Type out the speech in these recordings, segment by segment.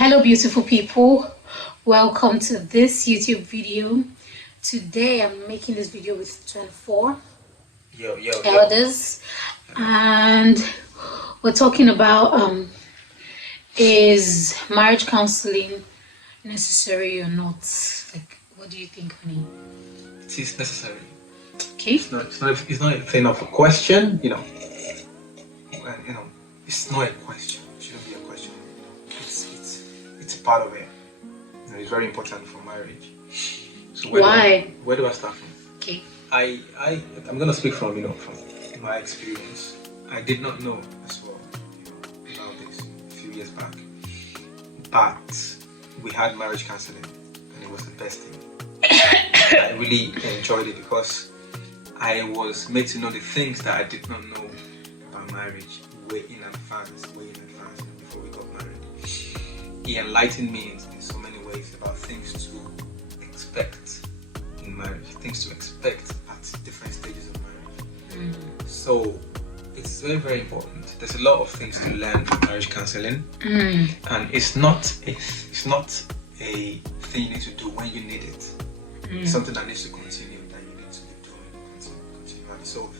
Hello beautiful people, welcome to this YouTube video. Today I'm making this video with 24 elders and we're talking about is marriage counseling necessary or not? Like, what do you think, honey? It is necessary. Okay. It's not a thing of a question, it's not a question. It shouldn't be a question. It's a part of it. It's very important for marriage. So where do I start from? Okay. I'm gonna speak from my experience. I did not know as well about this a few years back, but we had marriage counseling and it was the best thing. I really enjoyed it because I was made to know the things that I did not know about marriage way in advance before we got married. He enlightened me in so many ways about things to expect in marriage, things to expect at different stages of marriage. So it's very, very important. There's a lot of things to learn from marriage counseling, and it's not a thing you need to do when you need it. It's something that needs to continue, that you need to be doing, continue. So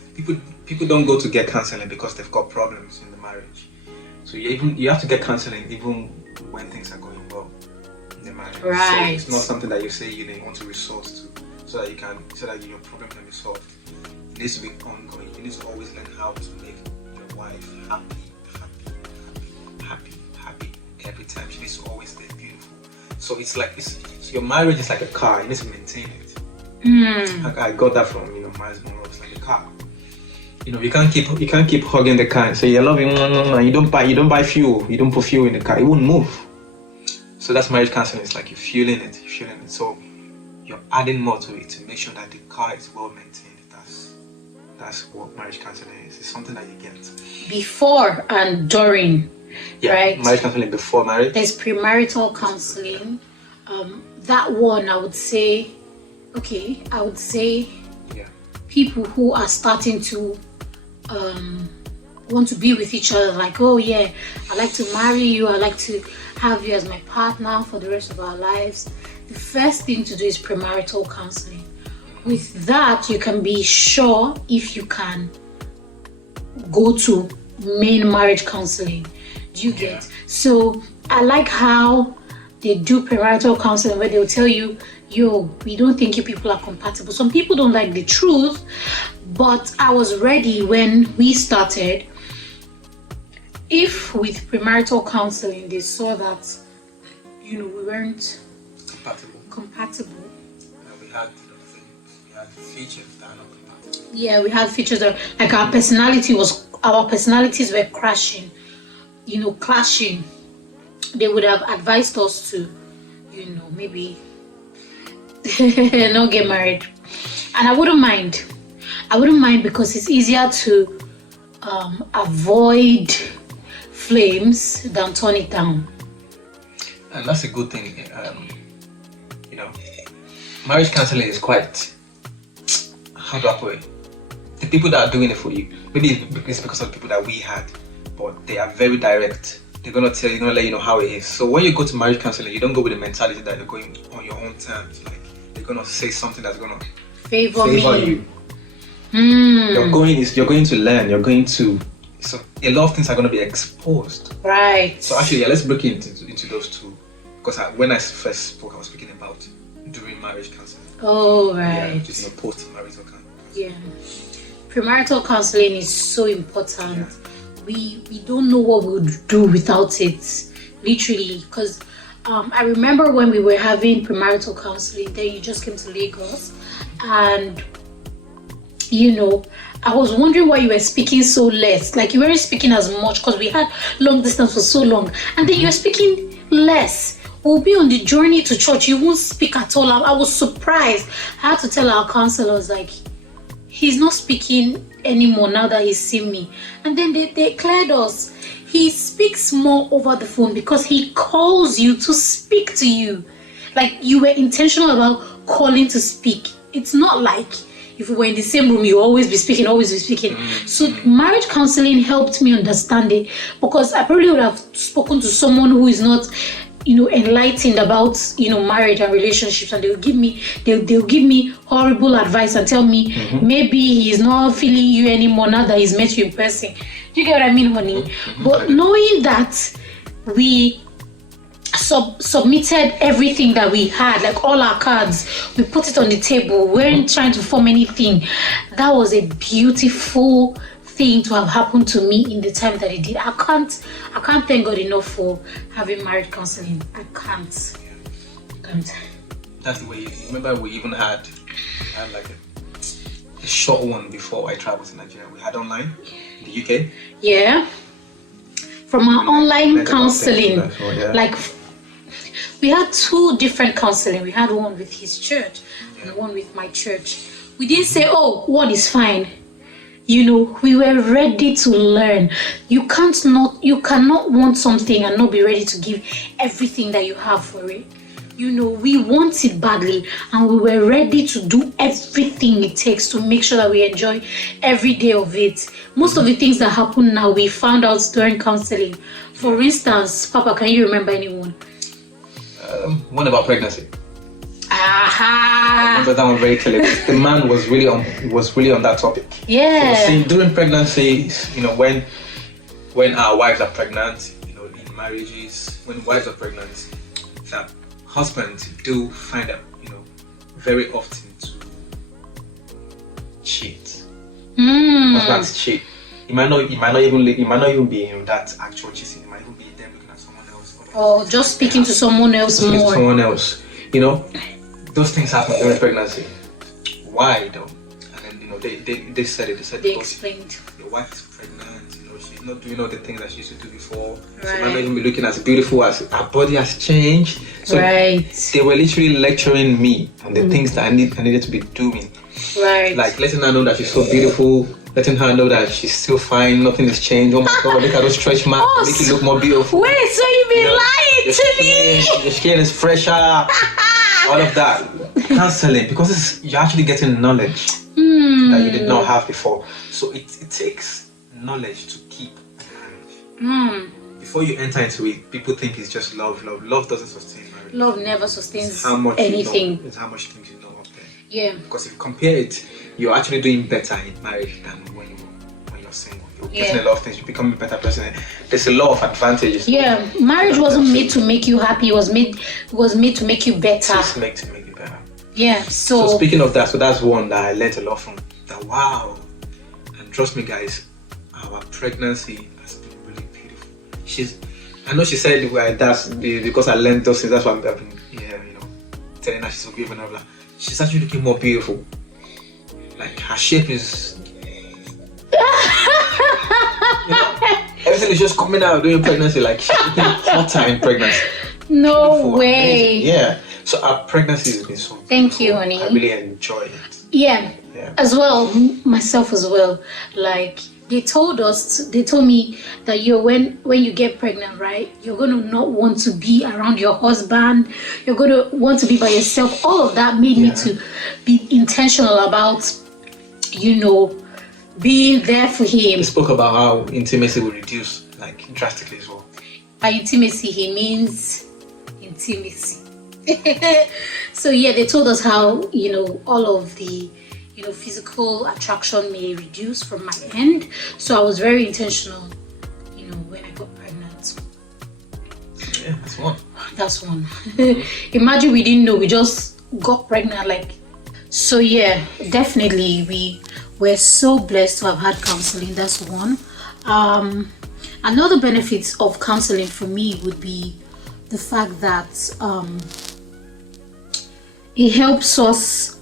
people don't go to get counseling because they've got problems in the marriage. So you have to get counseling even when things are going well in the marriage. Right. So it's not something that you say you want to resort to so that your problem can be solved. It needs to be ongoing. You need to always learn how to make your wife happy every time. She needs to always stay beautiful. So it's like your marriage is like a car. You need to maintain it. I got that from Miles Monroe. It's like a car. You can't keep hugging the car and say you love it. You don't buy fuel. You don't put fuel in the car. It won't move. So that's marriage counseling. It's like you're fueling it. So you're adding more to it to make sure that the car is well maintained. That's what marriage counseling is. It's something that you get before and during. Yeah, right? Marriage counseling before marriage. There's premarital counseling. That one I would say people who are starting to want to be with each other, like, oh yeah, I like to marry you, I like to have you as my partner for the rest of our lives. The first thing to do is premarital counseling. With that, you can be sure if you can go to main marriage counseling. Do you get? So I like how they do premarital counseling where they'll tell you, we don't think you people are compatible. Some people don't like the truth, but I was ready when we started. If with premarital counseling they saw that we weren't compatible. We had features that are not compatible. Yeah, we had features that, like, our personalities were clashing. They would have advised us to, maybe not get married. And I wouldn't mind because it's easier to avoid flames than turn it down. And that's a good thing. Marriage counseling is quite, how do I put it? The people that are doing it for you, maybe it's because of the people that we had, but they are very direct. They're gonna tell you, they're gonna let you know how it is. So when you go to marriage counseling, you don't go with the mentality that you're going on your own terms. Like, they're gonna say something that's gonna favor you. You're going to learn. So a lot of things are gonna be exposed. Right. So actually, let's break into those two, because when I first spoke, I was speaking about during marriage counseling. Oh, right. Yeah, just post-marital counseling. Yeah. Premarital counseling is so important. Yeah. We don't know what we would do without it, literally, because I remember when we were having premarital counseling, then you just came to Lagos, and I was wondering why you were speaking so less. Like, you weren't speaking as much because we had long distance for so long, and then you were speaking less. We'll be on the journey to church, you won't speak at all. I was surprised. I had to tell our counselors, like, he's not speaking anymore now that he's seen me. And then they cleared us. He speaks more over the phone because he calls you to speak to you. Like, you were intentional about calling to speak. It's not like if we were in the same room, you always be speaking. So marriage counseling helped me understand it, because I probably would have spoken to someone who is not enlightened about marriage and relationships, and they'll give me horrible advice and tell me maybe he's not feeling you anymore now that he's met you in person. You get what I mean, honey? But knowing that we submitted everything that we had, like all our cards, we put it on the table, we weren't trying to form anything. That was a beautiful thing to have happened to me in the time that it did. I can't thank God enough for having marriage counseling. I can't. That's the way. Remember, we had like a short one before I traveled to Nigeria. We had online in the UK. Yeah. From our online counseling, like we had 2 different counseling. We had one with his church and one with my church. We didn't say, oh, one is fine. We were ready to learn. You cannot want something and not be ready to give everything that you have for it. We want it badly, and we were ready to do everything it takes to make sure that we enjoy every day of it. Most of the things that happen now, we found out during counseling. For instance, Papa, can you remember anyone? One about pregnancy. Aha! I remember that one very clearly. The man was really on that topic. Yeah. So saying during pregnancy, when our wives are pregnant, in marriages, when wives are pregnant, that husbands do find out, very often to cheat. Husbands cheat. It might not even be that actual cheating. It might even be them looking at someone else. Or just speaking to someone else more. To someone else. Those things happen during pregnancy. Why though? And then they said it. They said they explained. Your wife is pregnant. She's not doing all the things that she used to do before. Right. She might not even be looking as beautiful as her body has changed. So they were literally lecturing me on the things that I needed to be doing. Right. Like letting her know that she's so beautiful. Letting her know that she's still fine, nothing has changed. Oh my God, look at those stretch marks, make you look more beautiful. Wait, so you been lying to me? Your skin is fresher. All of that. Counseling, because you're actually getting knowledge that you did not have before. So it takes knowledge to keep a marriage. Before you enter into it, people think it's just love. Love doesn't sustain marriage. Love never sustains anything. It's how much things you know up there. Yeah. Because if you compare it, you're actually doing better in marriage than when you're single. You're getting a lot of things. You become a better person. There's a lot of advantages. Yeah, marriage wasn't made to make you happy. It was made to make you better. It's made to make you better. Yeah. So speaking of that, so that's one that I learned a lot from. That wow, and trust me, guys, our pregnancy has been really beautiful. I know she said that's because I learned those things. That's why I've been telling her she's so beautiful and all that. She's actually looking more beautiful. Like her shape is. Everything is just coming out during pregnancy. Like she's looking hotter in pregnancy. No beautiful, way. Amazing. Yeah. So our pregnancy has been so. Thank you, honey. I really enjoy it. Yeah. As well, myself as well. Like they told me that when you get pregnant, right, you're gonna not want to be around your husband. You're gonna want to be by yourself. All of that made me to be intentional about, being there for him. He spoke about how intimacy will reduce, like drastically as well. By intimacy, he means intimacy. So yeah, they told us how all of the physical attraction may reduce from my end. So I was very intentional, when I got pregnant. Yeah, that's one. Imagine we didn't know, we just got pregnant. So yeah, definitely we're so blessed to have had counseling. That's one. Another benefit of counseling for me would be the fact that it helps us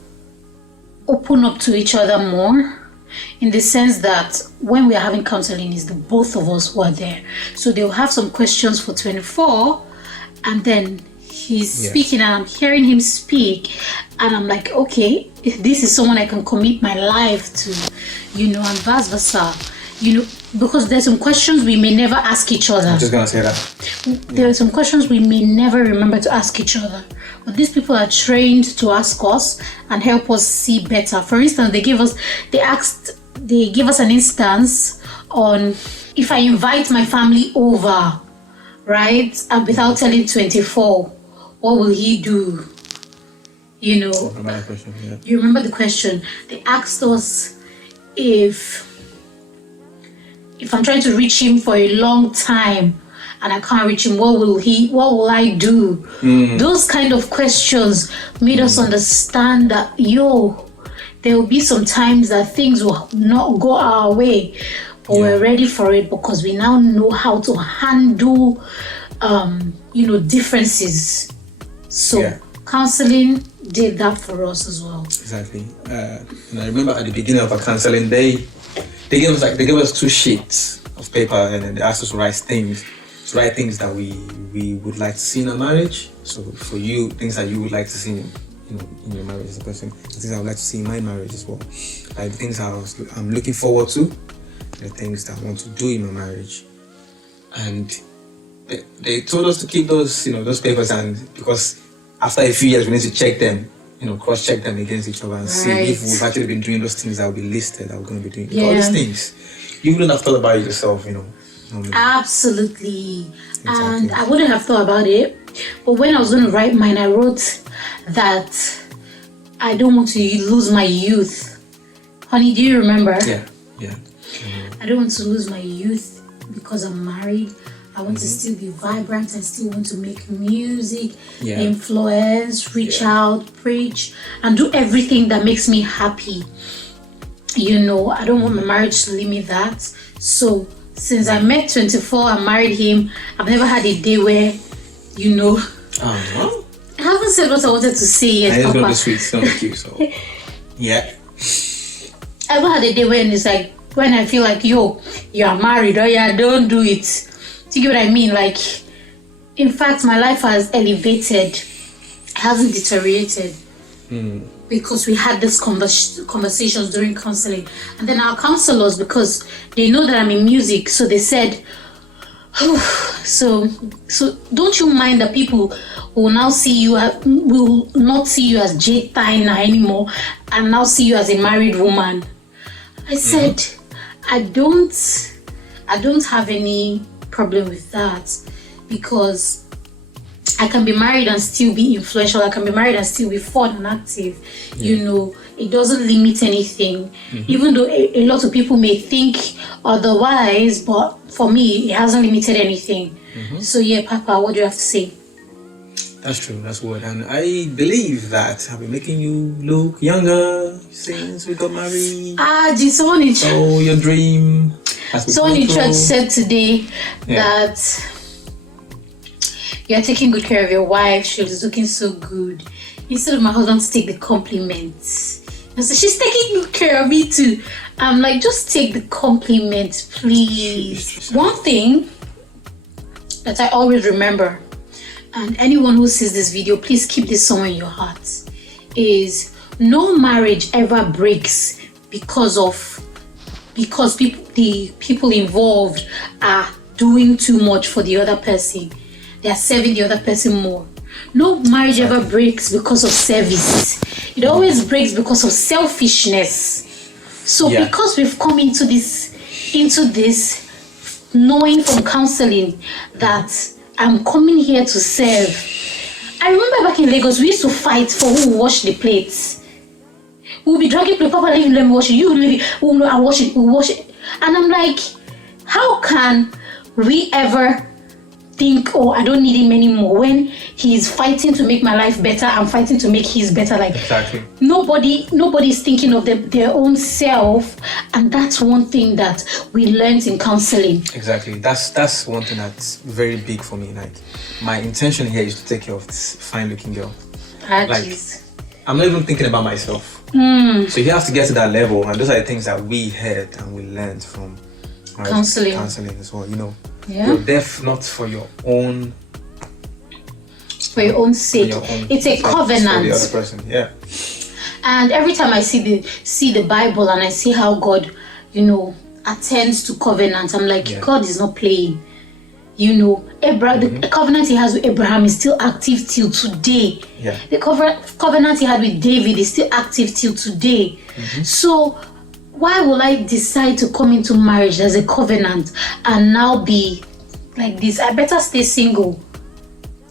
open up to each other more, in the sense that when we are having counseling, it's the both of us who are there. So they'll have some questions for 24, and then he's speaking and I'm hearing him speak, and I'm like, okay, this is someone I can commit my life to, and vice versa, because there's some questions we may never ask each other. I'm just gonna say that. There are some questions we may never remember to ask each other, but these people are trained to ask us and help us see better. For instance, they give us an instance on, if I invite my family over, right? And without telling 24, what will he do? You know, I remember that question, yeah. You remember the question? They asked us if I'm trying to reach him for a long time and I can't reach him, what will I do? Those kind of questions made us understand that there will be some times that things will not go our way, but we're ready for it because we now know how to handle differences. So counseling did that for us as well. Exactly. And I remember at the beginning of our counseling, they gave us 2 sheets of paper, and then they asked us to write things that we would like to see in a marriage. So for you, things that you would like to see in your marriage as a person, things I would like to see in my marriage as well. Like the things I'm looking forward to, the things that I want to do in my marriage. And they told us to keep those papers, and because after a few years we need to check them, cross-check them against each other and see if we've actually been doing those things that will be listed that we're going to be doing. All these things, you wouldn't have thought about it yourself, normally. Absolutely. Exactly. And I wouldn't have thought about it. But when I was going to write mine, I wrote that I don't want to lose my youth. Honey, do you remember? Yeah. I don't want to lose my youth because I'm married. I want to still be vibrant. I still want to make music, influence, reach out, preach, and do everything that makes me happy. I don't want my marriage to limit that. So since I met 24 and married him, I've never had a day where, I haven't said what I wanted to say yet. I just got the sweets, not the cute, so yeah. I haven't had a day when it's like, when I feel like, you're married, don't do it. Do you get what I mean? Like, in fact, my life has elevated, it hasn't deteriorated. Because we had these conversations during counseling. And then our counselors, because they know that I'm in music, so they said, so don't you mind that people will now will not see you as J Thyna anymore and now see you as a married woman? I said, I don't have any problem with that, because I can be married and still be influential. I can be married and still be fun and active. It doesn't limit anything. Even though a lot of people may think otherwise, but for me, it hasn't limited anything. So Papa, what do you have to say? That's true. That's what. And I believe that I've been making you look younger since we got married. Someone in so your dream has been someone in church said today that you're taking good care of your wife. She's looking so good. Instead of my husband to take the compliments, I said, she's taking good care of me too. I'm like, just take the compliments, please. One thing that I always remember, and anyone who sees this video, please keep this somewhere in your heart, is no marriage ever breaks because the people involved are doing too much for the other person. They are serving the other person more. No marriage ever breaks because of service. It always breaks because of selfishness. So because we've come into this knowing from counseling that I'm coming here to serve. I remember back in Lagos, we used to fight for who will wash the plates. We'll be dragging plate, Papa, let me wash it. You leave it. Oh no, I wash it. We'll wash it. And I'm like, how can we ever think, I don't need him anymore, when he's fighting to make my life better, I'm fighting to make his better. Like, exactly. Nobody's thinking of their own self, and that's one thing that we learned in counseling. Exactly. That's one thing that's very big for me. Like, my intention here is to take care of this fine-looking girl. I'm not even thinking about myself. So you have to get to that level, and those are the things that we heard and we learned from counseling as well. You're there not for your own sake. It's a covenant for the other person. And every time I see the Bible and I see how God attends to covenants, I'm like, God is not playing. The covenant he has with Abraham is still active till today. The covenant he had with David is still active till today. So why will I decide to come into marriage as a covenant and now be like this. I better stay single.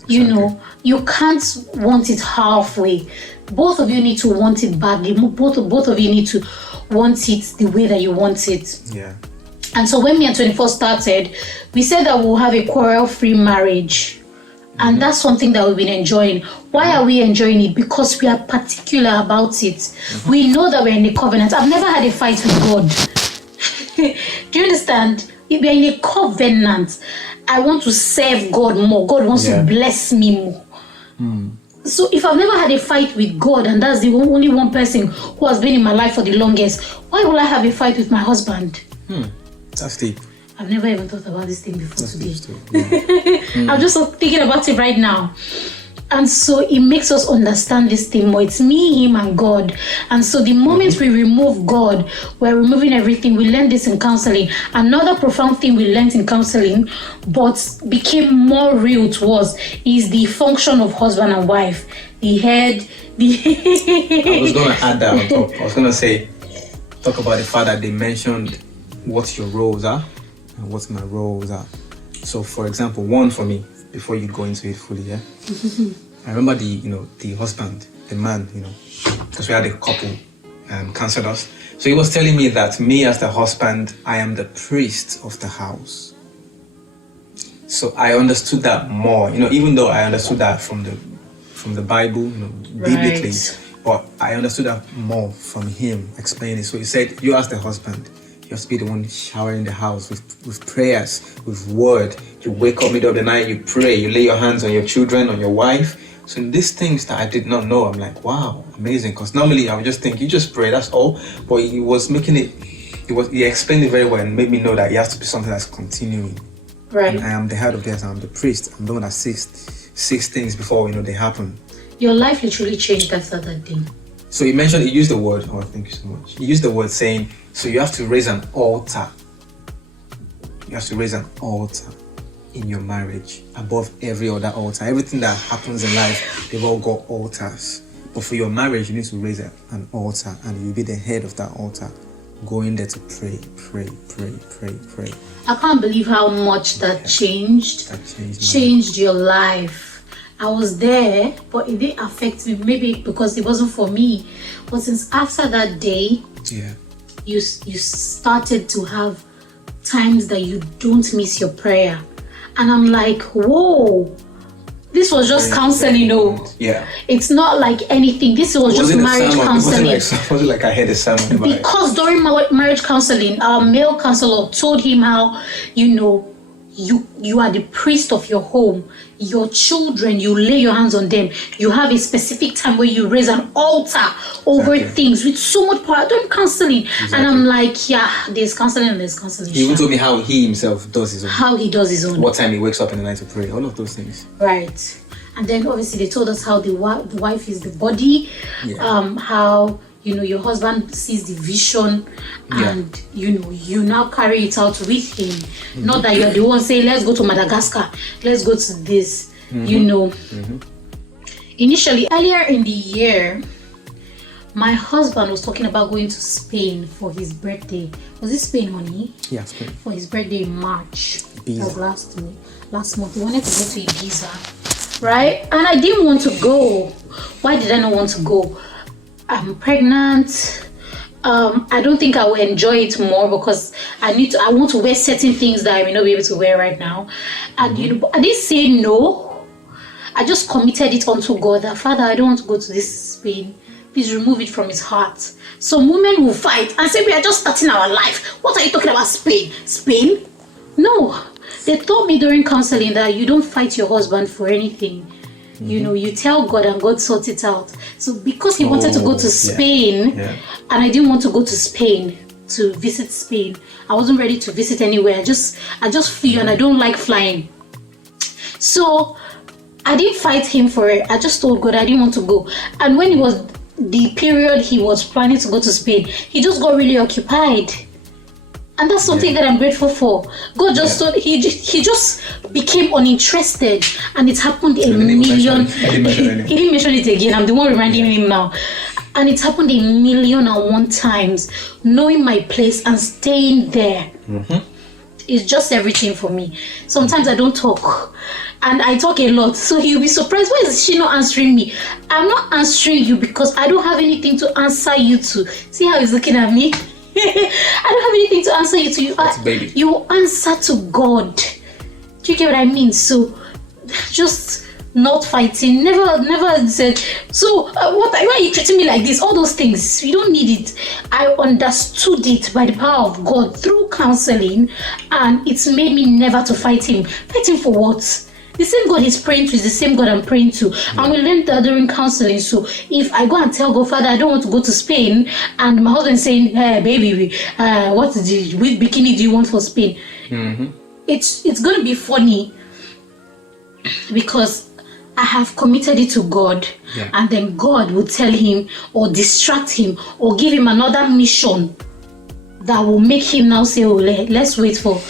You know, you can't want it halfway. Both of you need to want it badly. Both of you need to want it the way that you want it. Yeah. And so when me and 24 started, we said that we'll have a quarrel-free marriage. And that's something that we've been enjoying. Why are we enjoying it? Because we are particular about it. We know that we're in a covenant. I've never had a fight with God. Do you understand? We're in a covenant. I want to serve God more. God wants to bless me more. So if I've never had a fight with God, and that's the only one person who has been in my life for the longest, why will I have a fight with my husband? That's deep. I've never even thought about this thing before today. I'm just thinking about it right now. And so it makes us understand this thing more. It's me, him, and God. And so the moment we remove God, we're removing everything. We learned this in counseling. Another profound thing we learned in counseling, but became more real to us, is the function of husband and wife. The head, I was going to add that on top. I was going to say, talk about the fact that they mentioned what your roles are and what my roles are. So, for example, one for me, before you go into it fully, I remember the husband, the man, because we had a couple counseled us. So he was telling me that me as the husband, I am the priest of the house. So I understood that more, even though I understood that from the Bible, biblically, but I understood that more from him explaining it. So he said, you as the husband, you have to be the one showering the house with prayers, with word. You wake up middle of the night, you pray, you lay your hands on your children, on your wife. So these things that I did not know, I'm like, wow, amazing. Because normally I would just think, you just pray, that's all. But he was making it, he explained it very well and made me know that it has to be something that's continuing. Right. And I am the head of this, I'm the priest. I'm the one that sees things before, they happen. Your life literally changed after that day. So he used the word, thank you so much. He used the word saying, so you have to raise an altar. You have to raise an altar in your marriage above every other altar. Everything that happens in life, they've all got altars. But for your marriage, you need to raise an altar, and you'll be the head of that altar, going there to pray. I can't believe how much that changed. That changed your life. I was there, but it didn't affect me. Maybe because it wasn't for me. But since after that day, you started to have times that you don't miss your prayer. And I'm like, whoa, this was just counseling, Yeah. It's not like anything. This was just marriage counseling. Was it like I had a sermon about because during marriage counseling, our male counselor told him how, you are the priest of your home. Your children, you lay your hands on them. You have a specific time where you raise an altar over things with so much power. During counseling. Exactly. And I'm like, there's counseling and there's counseling. He even told me how he himself does his own. How he does his own. What time he wakes up in the night to pray. All of those things. Right. And then obviously they told us how the wife is the body. How your husband sees the vision, and you now carry it out with him. Not that you're the one saying, let's go to Madagascar, let's go to this. Initially, earlier in the year, my husband was talking about going to Spain for his birthday. Was it Spain, honey? Yeah, Spain. For his birthday in March. That was last month. He wanted to go to Ibiza, right? And I didn't want to go. Why did I not want to go? I'm pregnant. I don't think I will enjoy it more because I want to wear certain things that I may not be able to wear right now. And I didn't say no. I just committed it unto God that, Father, I don't want to go to this Spain. Please remove it from his heart. Some women will fight and say, we are just starting our life. What are you talking about, Spain? Spain? No. They told me during counseling that you don't fight your husband for anything. You tell God and God sorts it out. So because he wanted to go to Spain, and I didn't want to go to Spain to visit Spain, I wasn't ready to visit anywhere. I just flew, and I don't like flying. So I didn't fight him for it. I just told God I didn't want to go. And when it was the period he was planning to go to Spain, he just got really occupied. And that's something that I'm grateful for. God just told, he just became uninterested, and it happened a million. He didn't mention it again. I'm the one reminding him now. And it happened 1,000,001 times, knowing my place and staying there. is just everything for me. Sometimes I don't talk, and I talk a lot, so he'll be surprised. Why is she not answering me? I'm not answering you because I don't have anything to answer you to. See how he's looking at me? I don't have anything to answer you to. You answer to God. Do you get what I mean? So just not fighting, never said so why are you treating me like this? All those things, you don't need it. I understood it by the power of God through counseling, and it's made me never to fight him. Fight him for what? The same God he's praying to is the same God I'm praying to. And we learned that during counseling. So if I go and tell God, Father, I don't want to go to Spain, and my husband saying, hey baby, which bikini do you want for Spain? It's going to be funny because I have committed it to God, and then God will tell him or distract him or give him another mission that will make him now say, oh, let's wait for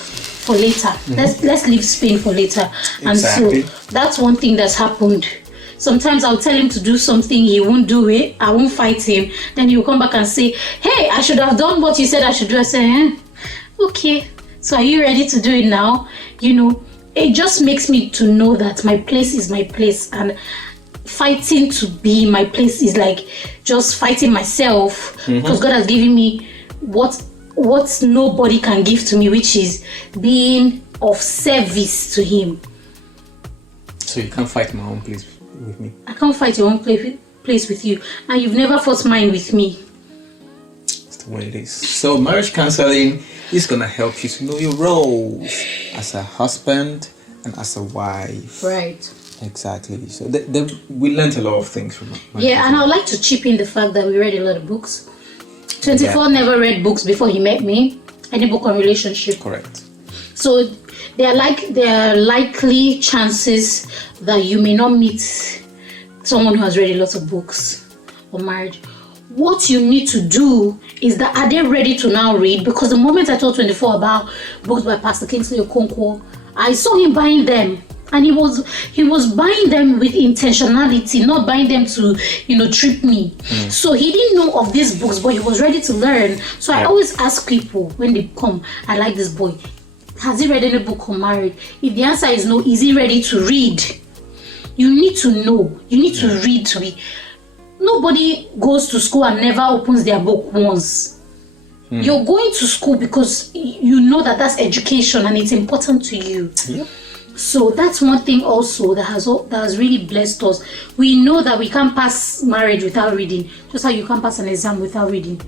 later. Let's leave Spain for later. And so that's one thing that's happened. Sometimes I'll tell him to do something, he won't do it. I won't fight him. Then he'll come back and say, hey, I should have done what you said I should do. I say, okay, so are you ready to do it now? You know, it just makes me to know that my place is my place, and fighting to be my place is like just fighting myself, because God has given me what nobody can give to me, which is being of service to him. So you can't fight my own place with me? I can't fight your own place with you, and you've never fought mine with me. That's the way it is. So marriage counseling is going to help you to know your roles as a husband and as a wife. Right. Exactly. So we learned a lot of things from it. Yeah, and I would like to chip in the fact that we read a lot of books. 24 never read books before he met me. Any book on relationship. Correct. So there are likely chances that you may not meet someone who has read a lot of books on marriage. What you need to do is that, are they ready to now read? Because the moment I told 24 about books by Pastor Kingsley Okonkwo, I saw him buying them, and he was buying them with intentionality, not buying them to trip me. So he didn't know of these books, but he was ready to learn. So I always ask people when they come, I like this boy, has he read any book on marriage? If the answer is no, is he ready to read? You need to know. You need to read to be. Nobody goes to school and never opens their book once. You're going to school because you know that that's education and it's important to you. So that's one thing also that has really blessed us. We know that we can't pass marriage without reading, just how you can't pass an exam without reading.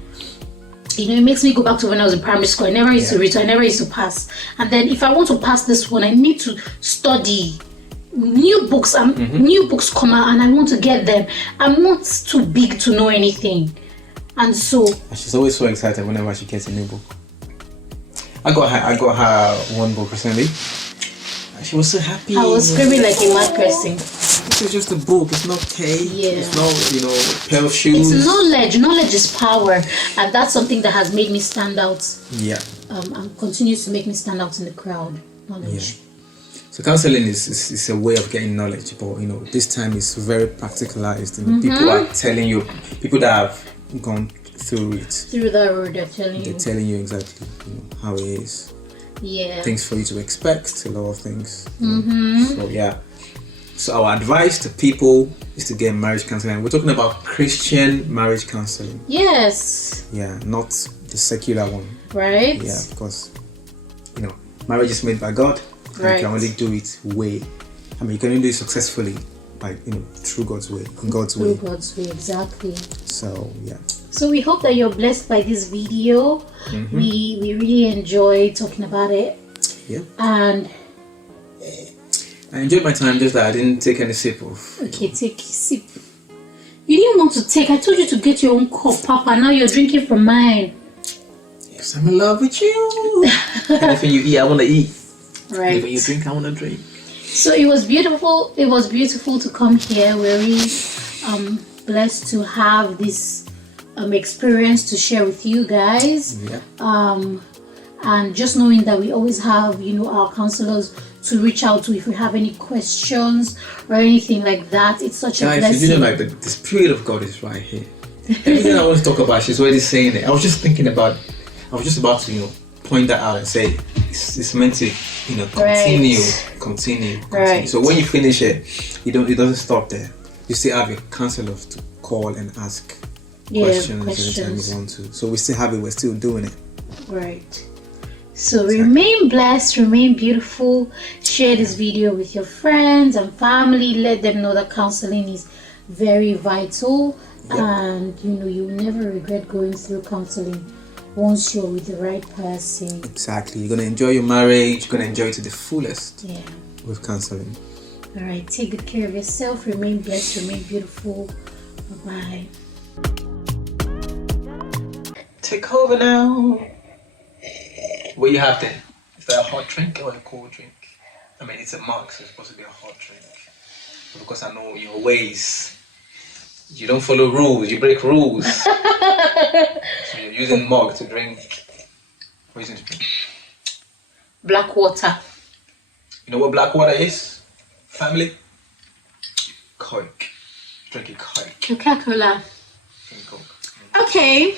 It makes me go back to when I was in primary school. I never used to read, so I never used to pass. And then if I want to pass this one, I need to study. New books come out and I want to get them. I'm not too big to know anything. And so she's always so excited whenever she gets a new book. I got her one book recently. She was so happy. I was screaming like a mad person. This is just a book. It's not cake. Yeah. It's not, pair of shoes. It's knowledge. Knowledge is power, and that's something that has made me stand out. Yeah. And continues to make me stand out in the crowd. Knowledge. Yeah. So counseling is a way of getting knowledge, but this time is very practicalized. People are telling you, people that have gone through it. Through that road, they're telling you exactly how it is. Yeah. Things for you to expect, a lot of things. So yeah. So our advice to people is to get marriage counseling. We're talking about Christian marriage counseling. Yes. Yeah, not the secular one. Right. Yeah, because marriage is made by God. Right. You can only do it you can only do it successfully by through God's way, in God's way. Through God's way, exactly. So yeah. So we hope that you're blessed by this video. We really enjoy talking about it. Yeah. And I enjoyed my time, just that I didn't take any sip of. Okay, take a sip. You didn't want to take. I told you to get your own cup, Papa. Now you're drinking from mine. Yes, I'm in love with you. Anything you eat, I want to eat. Right. Anything you drink, I want to drink. So it was beautiful. It was beautiful to come here. We're really blessed to have this experience to share with you guys. Yeah. And just knowing that we always have, our counselors to reach out to if we have any questions or anything like that. It's such a blessing. Guys, the Spirit of God is right here. Everything I want to talk about, she's already saying it. I was just about to, point that out and say it's meant to, you know, continue. Right. So when you finish it, it doesn't stop there. You still have your counselor to call and ask questions anytime you want to. So we still have it. We're still doing it. Right. So remain blessed, remain beautiful. Share this video with your friends and family. Let them know that counseling is very vital, and you know you'll never regret going through counseling once you're with the right person. Exactly. You're gonna enjoy your marriage. You're gonna enjoy it to the fullest. Yeah. With counseling. All right. Take good care of yourself. Remain blessed. Remain beautiful. Bye bye. Take over now. What you have there? Is that a hot drink or a cold drink? I mean, it's a mug, so it's supposed to be a hot drink. But because I know your ways, you don't follow rules, you break rules. So you're using mug to drink. What are you using to drink? Black water. You know what black water is? Family? Coke. Drinking Coke. Coca-Cola. Drink Coke. Okay.